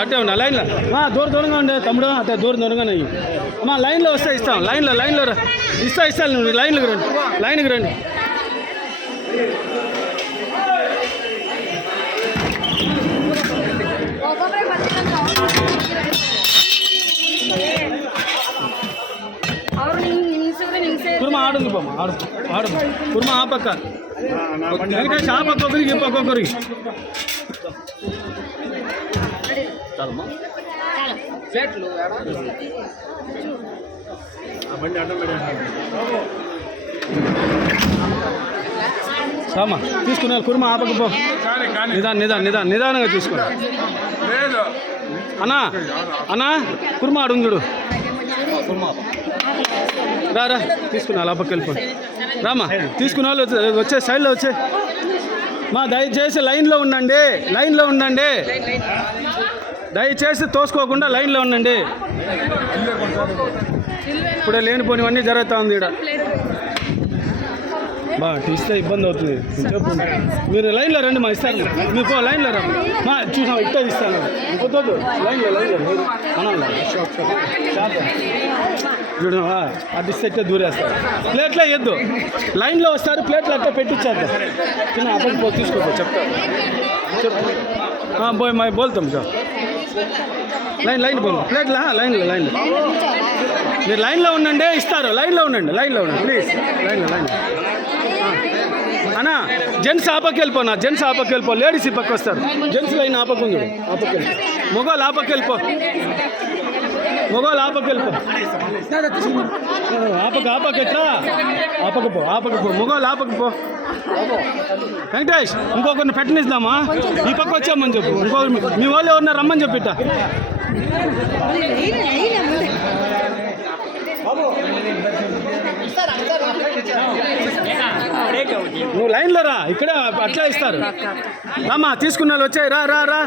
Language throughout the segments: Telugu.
అట్టే ఉండి లైన్లో దూరంగా ఉండే తమ్ముడు అట్టే దూరంగానే అమ్మా లైన్లో వస్తే ఇస్తాం లైన్లో ఇస్తా నువ్వు లైన్కి రండి కుర్మా ఆడుంది పోమ్మా ఆడు కుర్మా ఆ పక్క వెంకటేష్ ఆ పక్క ఒకరికి ఈ పక్క ఒకరికి సామా తీసుకున్నారు కుర్మా ఆ పక్క పో నిదానంగా తీసుకున్నా అన్నా కుర్మా ఆడుంది చూడు రా తీసుకున్నా అలా పక్క వెళ్ళిపో రామా తీసుకున్న వాళ్ళు వచ్చే సైడ్లో వచ్చే మా దయచేసి లైన్లో ఉండండి దయచేసి తోసుకోకుండా లైన్లో ఉండండి ఇప్పుడే లేనిపోనివన్నీ జరుగుతూ ఉంది ఇక్కడ ఇస్తే ఇబ్బంది అవుతుంది చెప్పు మీరు లైన్లో రండి మా ఇస్తాను మీకు లైన్లో రా మా చూసాం ఇట్టే ఇస్తాను ఇంకొద్దు లైన్లో చూడ అది ఇస్తే ఇట్టే దూరేస్తారు ప్లేట్లో వేయద్దు లైన్లో వస్తారు ప్లేట్లు అట్టే పెట్టించేద్దాం చిన్న అప్పటికి తీసుకోపో చెప్తా బోయ్ మా బోల్తాం సార్ లైన్ బోల్ ప్లేట్లా లైన్లో మీరు లైన్లో ఉండండి ఇస్తారు లైన్లో ఉండండి ప్లీజ్ లైన్లో అన్నా జెంట్స్ ఆపకి వెళ్ళిపో లేడీస్ ఈ పక్క వస్తారు జెంట్స్ లైన్ ఆపకు ఉంది ఆపకి వెళ్ళిపో మొగోళ్ళు ఆపకి వెళ్ళిపో ఆపకు ఎట్లా ఆపకు పో మొగోళ్ళు ఆపకు పో వెంకటేష్ ఇంకొకరిని పెట్టనిద్దామా ఈ పక్క వచ్చామని చెప్పు ఇంకొకరు మీ వాళ్ళు ఎవరన్నా రమ్మని చెప్పిట్ట నువ్వు లైన్లో రా ఇక్కడే అట్లా ఇస్తారు రామా తీసుకున్న వాళ్ళు వచ్చాయి రా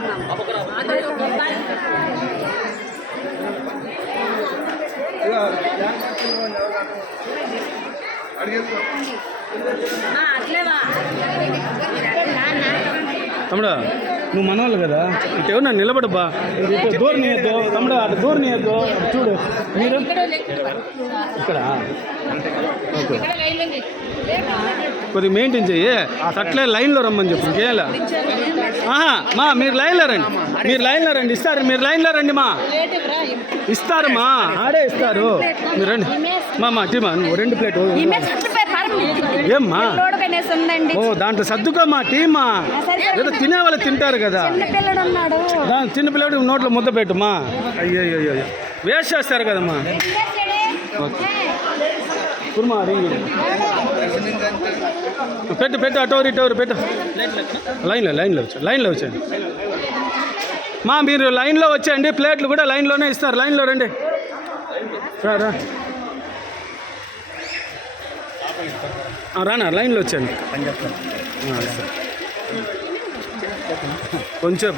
తమ్ముడు నువ్వు మనవాళ్ళు కదా ఇటు ఎవరు నన్ను నిలబడబ్బా దూరం నీయద్దు తమ్ముడు అటు దూరం నీయద్దు చూడు మీరు ఇక్కడ ఓకే కొద్దిగా మెయింటైన్ చెయ్యి అట్లే లైన్లో రమ్మని చెప్పు ఇంకేలా మీరు లైన్లో రండి ఇస్తారు మీరు లైన్లో రండి ఇస్తారమ్మా ఆడే ఇస్తారు మీరు రండి టీమా నువ్వు 2 ప్లేట్ ఏమ్మా దాంట్లో సర్దుకోమ్మా టీమా ఏదో తినే వాళ్ళు తింటారు కదా చిన్న పిల్లడు నోట్లో ముద్ద పెట్టుమా అయ్యో వేస్ట్ చేస్తారు కదమ్మా కుర్మా పెట్టు అటోరు పెట్టు లైన్లో వచ్చాయండి మీరు లైన్లో వచ్చేయండి ప్లేట్లు కూడా లైన్లోనే ఇస్తారు లైన్లో రండి రానా లైన్లో వచ్చాను కొంచెం